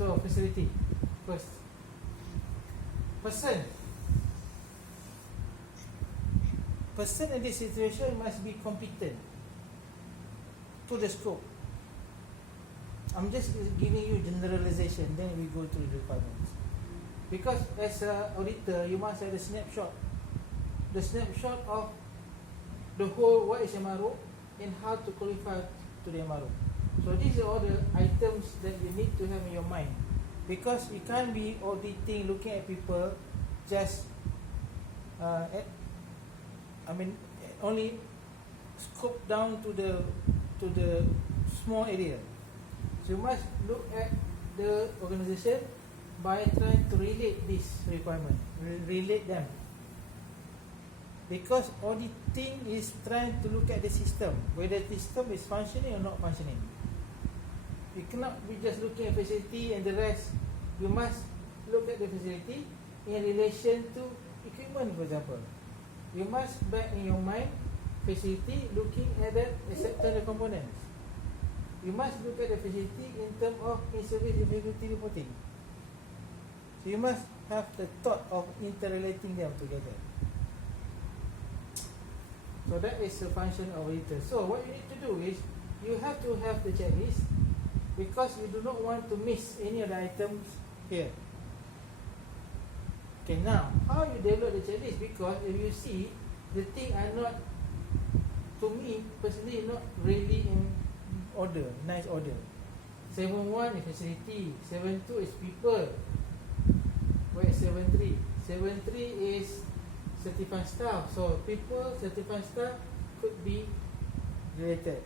So facility first. Person in this situation must be competent to the scope. I'm just giving you generalization, then we go through the requirements. Because as an auditor, you must have the snapshot of the whole what is MRO and how to qualify to the MRO. So these are all the items that you need to have in your mind, because you can't be auditing, looking at people just only scope down to the small area. So you must look at the organization by trying to relate this requirement, relate them. Because auditing is trying to look at the system, whether the system is functioning or not functioning. You cannot be just looking at facility and the rest. You must look at the facility in relation to equipment, for example. You must bear in your mind facility looking at the acceptance components. You must look at the facility in terms of in-service integrity reporting. So you must have the thought of interrelating them together. So that is the function of auditor. So what you need to do is, you have to have the checklist, because you do not want to miss any of the items here. Okay, now how you develop the checklist? Because if you see, the thing are not, to me personally, not really in order, nice order. 7.1 is facility, 7.2 is people. Where is 7.3? 7.3 is certified staff. So people, certified staff could be related.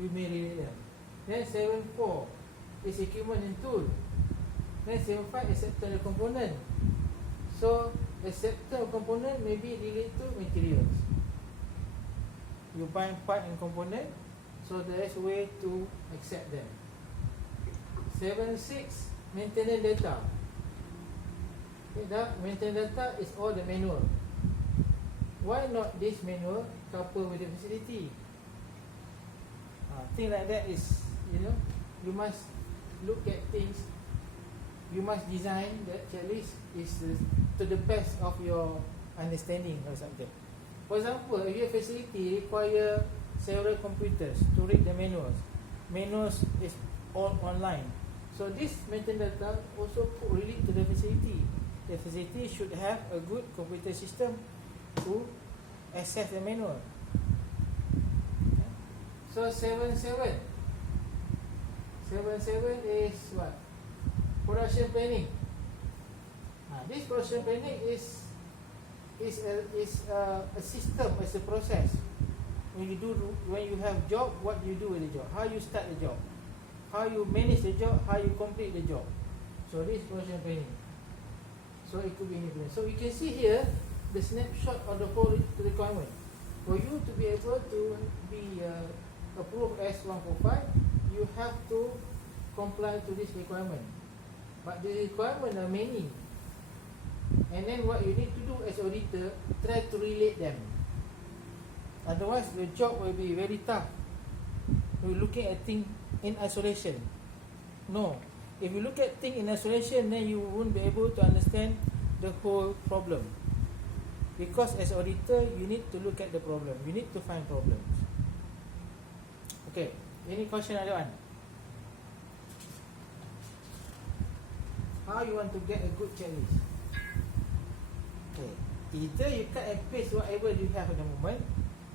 We may relate them. Then 7.4 is equipment and tool. Then 7.5 is acceptance component. So acceptance component may be related to materials. You buy part and component, so there is a way to accept them. 7.6 maintenance data. Okay, that maintenance data is all the manual. Why not this manual coupled with the facility? Thing like that is, you must look at things. You must design that checklist is to the best of your understanding of something. For example, if your facility require several computers to read the manuals, manuals is all online. So this maintenance data also relate to the facility. The facility should have a good computer system to access the manual. So 7.7 is what? Production planning. This production planning is a system, it's a process. When you have job, what you do with the job, how you start the job, how you manage the job, how you complete the job. So this is production planning. So it could be anything. So you can see here the snapshot of the whole requirement. For you to be able to be approved as 145, you have to comply to this requirement. But the requirements are many. And then what you need to do as auditor, try to relate them. Otherwise the job will be very tough. You're looking at things in isolation. No. If you look at things in isolation, then you won't be able to understand the whole problem. Because as auditor, you need to look at the problem. You need to find problems. Okay. Any question, other one? How you want to get a good checklist? Okay. Either you cut and paste whatever you have at the moment,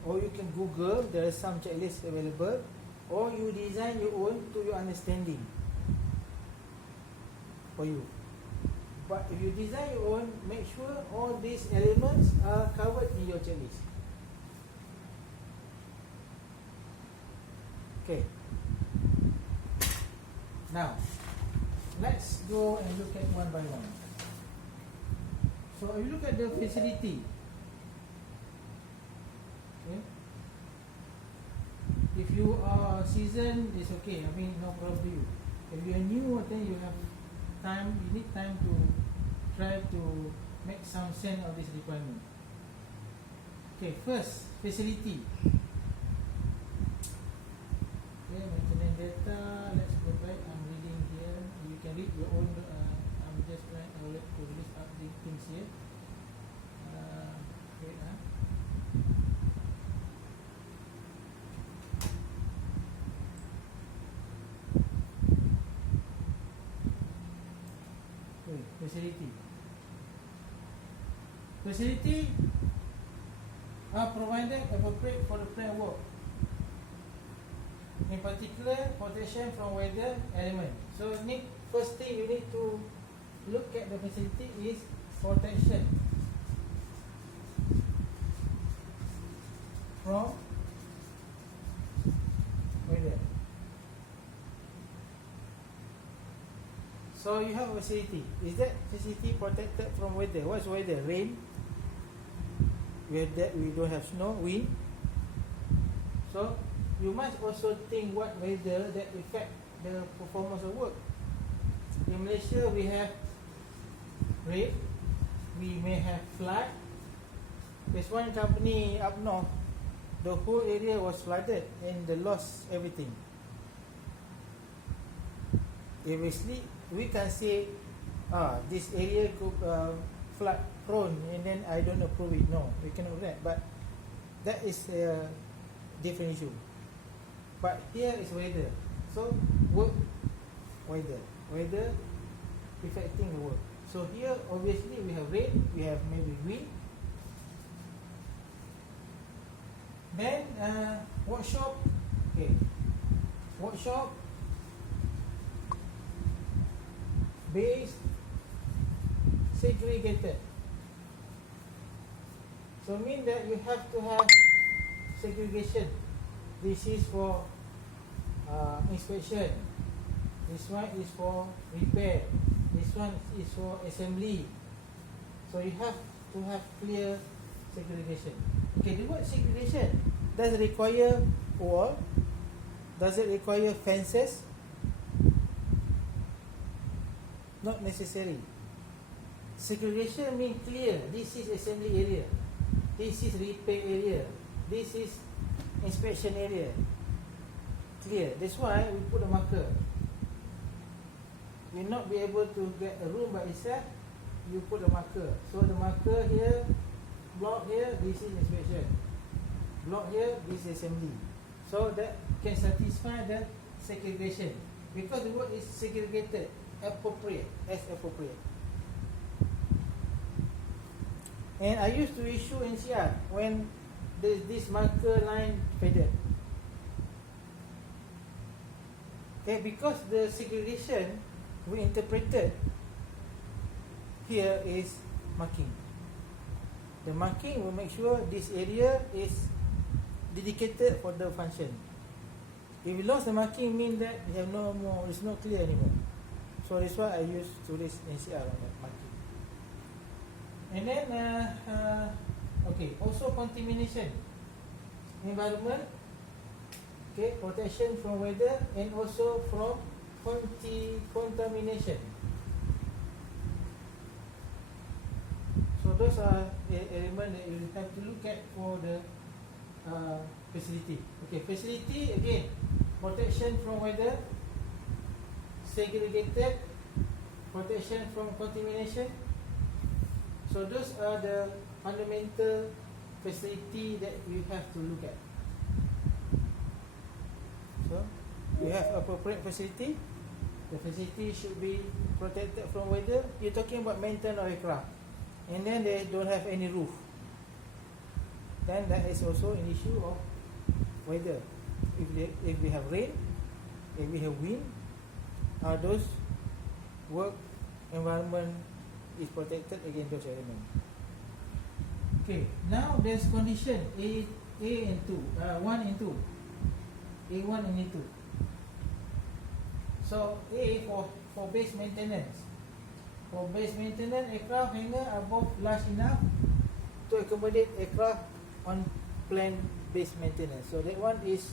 or you can Google, there are some checklists available, or you design your own to your understanding for you. But if you design your own, make sure all these elements are covered in your checklist. Okay. Now, let's go and look at one by one. So if you look at the facility, okay, if you are seasoned, it's okay. I mean, no problem to you. If you are new, then you have time. You need time to try to make some sense of this requirement. Okay, first, facility. Okay, maintenance data. Let's go back. I'm reading here. You can to list up the things here. Wait, wait, facility. Facility are provided appropriate for the planned work. In particular, protection from weather element. So first thing you need to look at the facility is protection from weather. So you have a facility. Is that facility protected from weather? What's weather? Rain. We don't have snow, wind. So you must also think what weather that affect the performance of work. In Malaysia, we have rain, we may have flood. There's one company up north, the whole area was flooded and they lost everything. Obviously, we can say, this area could flood prone, and then I don't approve it. No, we cannot do that. But that is a different issue. But here is weather. So work, weather affecting the work. So here obviously we have rain, we have maybe wind. Then workshop, okay, workshop based segregated. So mean that you have to have segregation. This is for inspection. This one is for repair. This one is for assembly. So you have to have clear segregation. Okay, the word segregation, does it require wall? Does it require fences? Not necessary. Segregation means clear. This is assembly area. This is repair area. This is inspection area. Clear. That's why we put a marker. You will not be able to get a room by itself. You put a marker. So the marker here, block here, this is inspection. Block here, this is assembly. So that can satisfy the segregation. Because the word is segregated, appropriate, as appropriate. And I used to issue NCR when this marker line faded. Okay, because the segregation we interpreted here is marking. The marking will make sure this area is dedicated for the function. If we lost the marking, mean that we have no more, it's not clear anymore. So that's why I used to list NCR on that marking. And then okay, also contamination, environment, okay, protection from weather, and also from contamination. So those are the elements that you have to look at for the facility. Okay, facility again, protection from weather, segregated, protection from contamination. So those are the fundamental facility that you have to look at. So you have appropriate facility. The facility should be protected from weather. You're talking about maintenance of aircraft, and then they don't have any roof. Then that is also an issue of weather. If we have rain, if we have wind, those work environment is protected against those elements. Okay, now there's condition A and 2, 1 and 2, A1 and A2. So A for base maintenance. For base maintenance, aircraft hangar are both large enough to accommodate aircraft on planned base maintenance. So that one is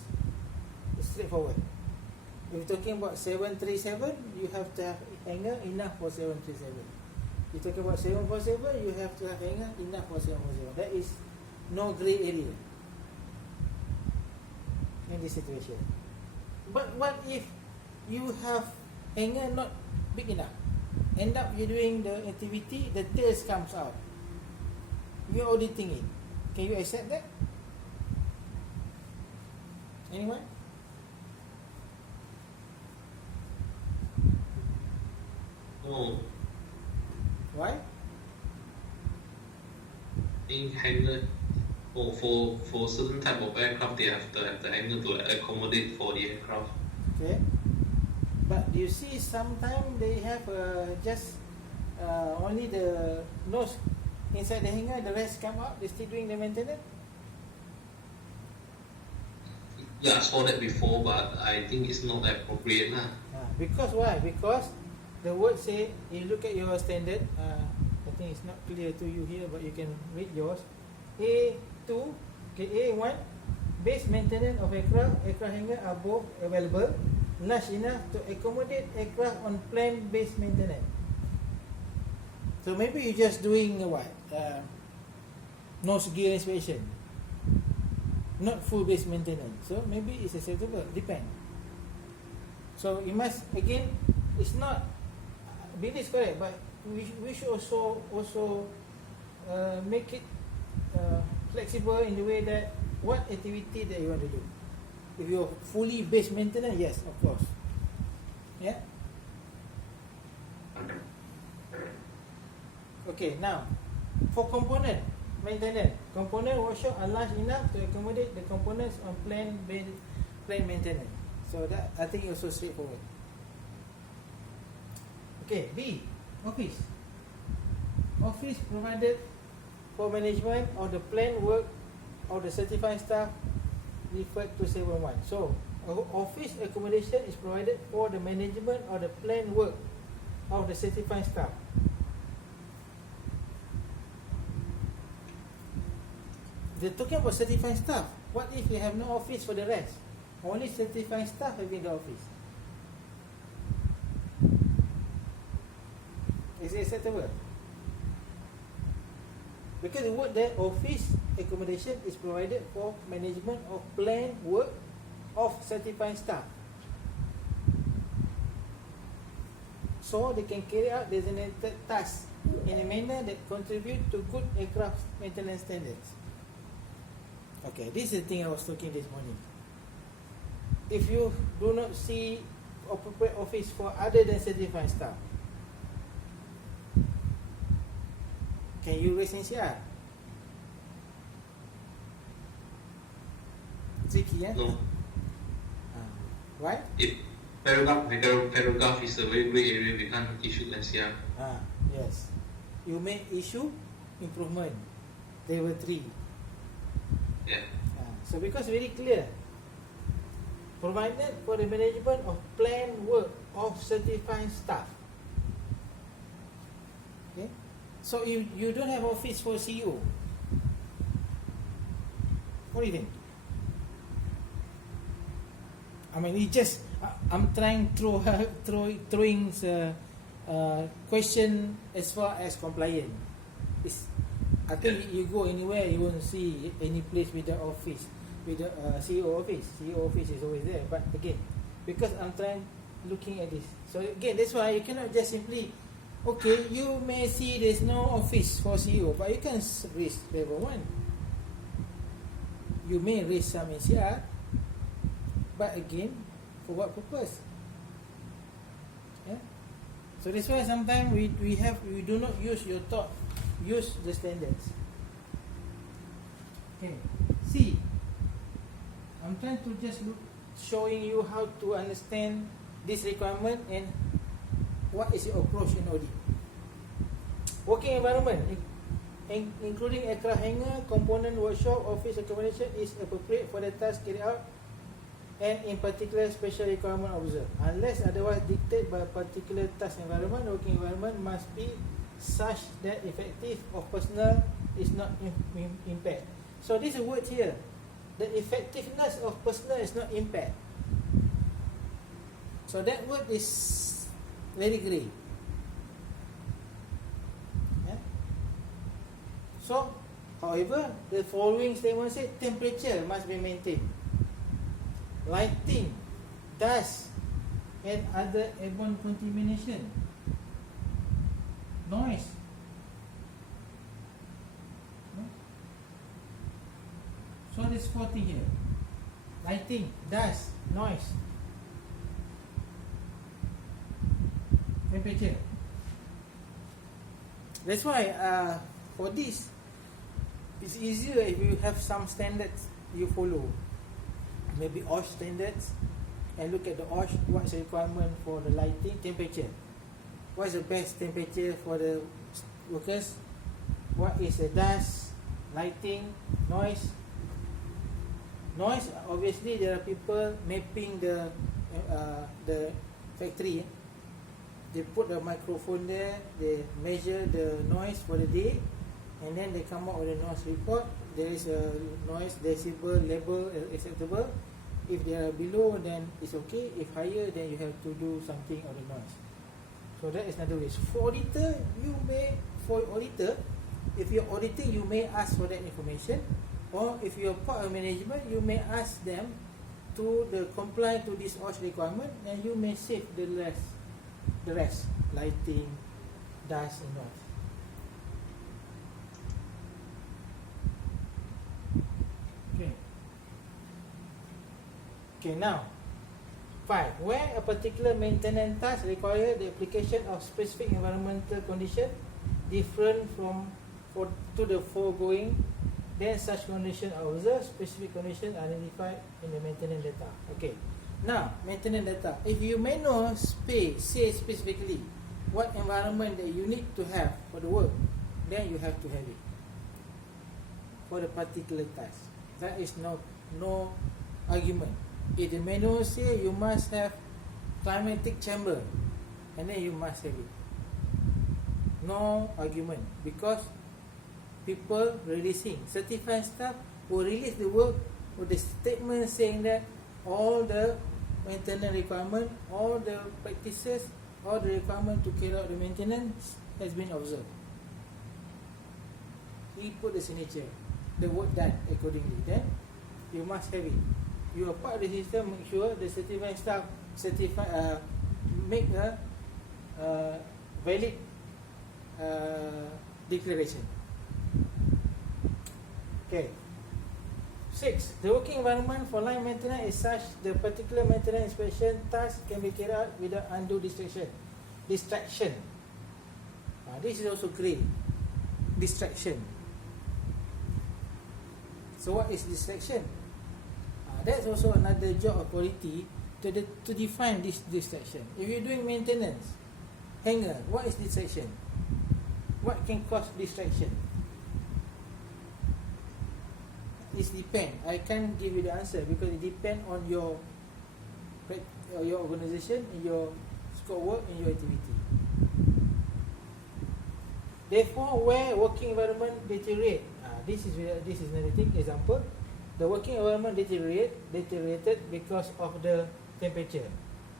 straightforward. If you're talking about 737, you have to have hangar enough for 737. If you're talking about 747, you have to have hangar enough for 747. That is no grey area in this situation. But what if you have hangar not big enough? end up you doing the activity, the tails comes out. You're auditing it. Can you accept that? Anyone? No, Why? I think hanger for certain type of aircraft, they have the hanger to accommodate for the aircraft. Okay. But do you see sometimes they have just only the nose inside the hanger, the rest come out, they still doing the maintenance? Yeah, I saw that before, but I think it's not appropriate lah. Because why? Because the word say, you look at your standard, I think it's not clear to you here, but you can read yours. A2, okay, A1, base maintenance of aircraft hanger are both available, large enough to accommodate aircraft on planned base maintenance. So maybe you're just doing what? Nose gear inspection, not full base maintenance. So maybe it's acceptable, depend. So you must, again, it's not, Billy is correct, but we should also make it flexible in the way that what activity that you want to do. If you're fully base maintenance, yes, of course. Yeah. Okay, now for component maintenance, component workshop are large enough to accommodate the components on planned maintenance. So that I think also straightforward. Okay, B, office. Office provided for management of the planned work of the certified staff referred to 7.1. So, office accommodation is provided for the management of the planned work of the certified staff. They're talking about certified staff. What if you have no office for the rest? Only certified staff having the office. Is it acceptable? Because the word there, office accommodation, is provided for management of planned work of certified staff. So they can carry out designated tasks in a manner that contribute to good aircraft maintenance standards. Okay, this is the thing I was talking this morning. If you do not see appropriate office for other than certified staff, can you raise NCR? Tricky, yeah? No. Why? If paragraph is a very grey area, we can't issue NCR. Yes. You may issue improvement, level 3. Yeah. So because very clear, provided for the management of planned work of certified staff. Okay. So you don't have office for CEO. What do you think? I mean, it just I'm trying to throwing question as far as compliant. I think you go anywhere, you won't see any place with the office, with the CEO office. CEO office is always there. But again, because I'm looking at this, so again, that's why you cannot just simply, okay, you may see there's no office for CEO, but you can raise level 1. You may raise some NCR, but again, for what purpose? Yeah. So that's why sometimes we do not use your thought, use the standards. Okay. C. I'm trying to just showing you how to understand this requirement and what is your approach in audit. Working environment, including aircraft hangar, component workshop, office accommodation is appropriate for the task carried out, and in particular special requirement observed. Unless otherwise dictated by a particular task environment, working environment must be such that effective of personnel is not impaired. So this is a word here. The effectiveness of personnel is not impaired. So that word is very grey. Yeah? So, however, the following statement says temperature must be maintained. Lighting, dust, and other airborne contamination noise. No? So there's 4 things here. Lighting, dust, noise, temperature. That's why for this, it's easier if you have some standards you follow. Maybe OSH standards, and look at the OSH, what's the requirement for the lighting, temperature. What's the best temperature for the workers? What is the dust, lighting, noise? Noise, obviously there are people mapping the factory. They put the microphone there, they measure the noise for the day, and then they come out with a noise report. There is a noise decibel level acceptable. If they are below, then it's okay. If higher, then you have to do something on the noise. So that is another way. For auditor, if you're auditing, you may ask for that information, or if you're part of management, you may ask them to comply to this OSH requirement, and you may save the rest, lighting, dust, and noise. Okay, now 5. Where a particular maintenance task requires the application of specific environmental condition different to the foregoing, then such conditions are observed. Specific conditions are identified in the maintenance data. Okay, now maintenance data. If you may not say specifically what environment that you need to have for the work, then you have to have it for the particular task. That is no argument. If the manual say you must have climatic chamber, and then you must have it. No argument, because people releasing certified staff will release the work with the statement saying that all the maintenance requirement, all the practices, all the requirement to carry out the maintenance has been observed. He put the signature, the work done accordingly. Then you must have it. You are part of the system. Make sure the certified staff make a valid declaration. Okay. 6. The working environment for line maintenance is such the particular maintenance inspection task can be carried out without undue distraction. This is also great. Distraction. So what is distraction? That's also another job of quality to define this distraction. If you're doing maintenance, hanger, what is distraction? What can cause distraction? It depends. I can't give you the answer because it depends on your organization, your scope of work, and your activity. Therefore, where working environment deteriorate, this is another thing. Example, the working environment deteriorated because of the temperature,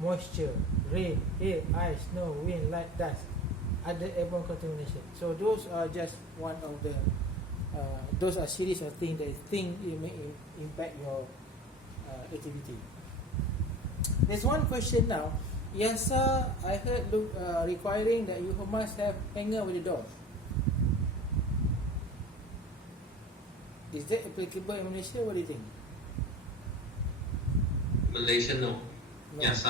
moisture, rain, hail, ice, snow, wind, light, dust, other airborne contamination. So those are just one of the those are series of things that it may impact your activity. There's one question now. Yes sir, I heard requiring that you must have hanger with the door. Is that applicable in Malaysia? What do you think? Malaysia, no. Yes,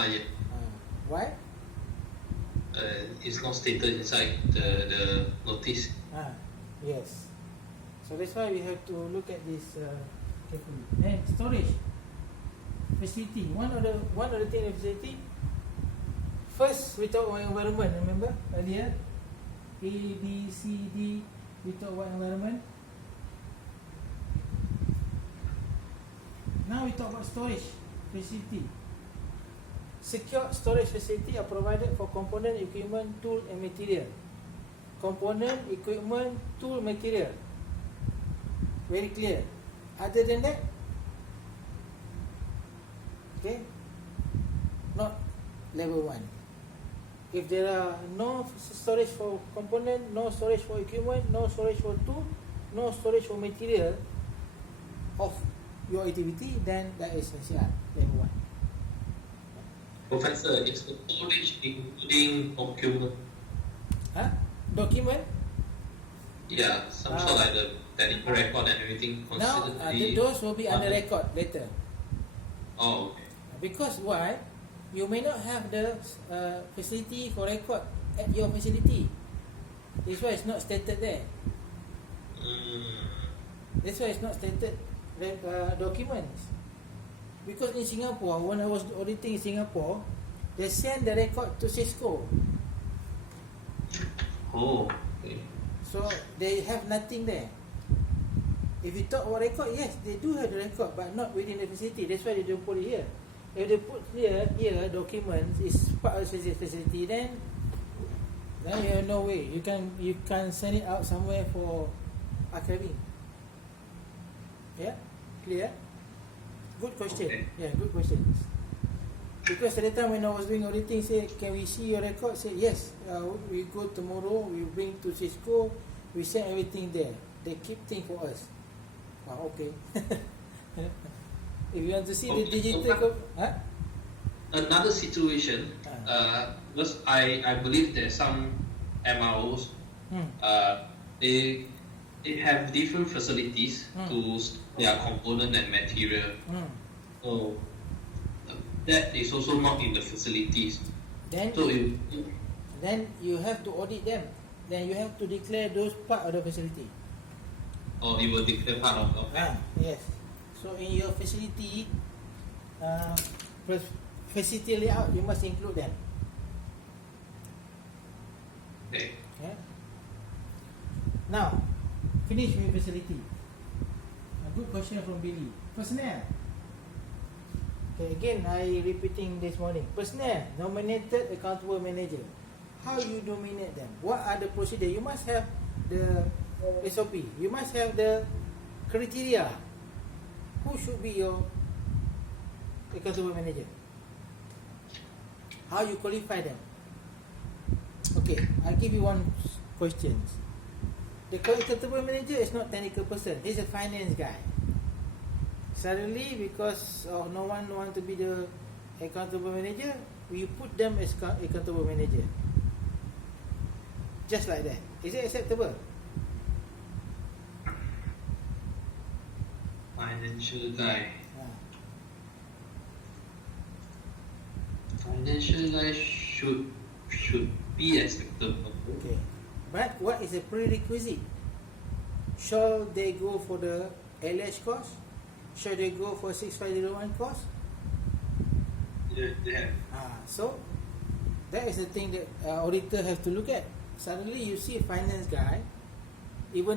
why? It's not stated inside the notice. Yes. So that's why we have to look at this carefully. Then storage facility. One of the things in facility. First, we talk about environment. Remember earlier, A, B, C, D. We talk about environment. Now we talk about storage facility. Secure storage facility are provided for component, equipment, tool and material. Component, equipment, tool, material. Very clear. Other than that, okay, not level 1. If there are no storage for component, no storage for equipment, no storage for tool, no storage for material of your activity, then that is NCR level 1. Professor, is the storage including procurement? document. Yeah, some sort like the technical record and everything Now considered to be. those will be under record later. Oh, okay. Because why? You may not have the facility for record at your facility. That's why it's not stated there. That's why it's not stated documents. Because in Singapore, when I was auditing in Singapore, they send the record to Cisco. Oh, okay. So they have nothing there. If you talk about record, yes, they do have the record, but not within the facility. That's why they don't put it here. If they put here documents is part of the facility, then you have no way. You can send it out somewhere for archiving. Yeah, clear. Good question. Okay. Yeah, good questions. Because at the time when I was doing auditing, say, can we see your record? Say yes. We go tomorrow. We bring to Cisco. We send everything there. They keep things for us. Okay. If you want to see the digital, Another situation, because I believe there's some MROs, they have different facilities to store their component and material. So that is also not in the facilities. Then you have to audit them. Then you have to declare those part of the facility. Or you will declare part of Yes. So in your facility, facility layout, you must include them. Okay. Yeah. Now, finish with facility. A good question from Billy. Personnel. Okay, again, I repeating this morning. Personnel, nominated accountable manager. How you nominate them? What are the procedure? You must have the SOP. You must have the criteria. Who should be your accountable manager? How you qualify them? Okay, I'll give you one question. The accountable manager is not technical person. He's a finance guy. Suddenly, because no one want to be the accountable manager, we put them as accountable manager. Just like that. Is it acceptable? Financial guy. Financial guy should be acceptable. Okay. But what is the prerequisite? Shall they go for the LH course? Shall they go for 6501 course? Yeah. So that is the thing that auditor have to look at. Suddenly you see a finance guy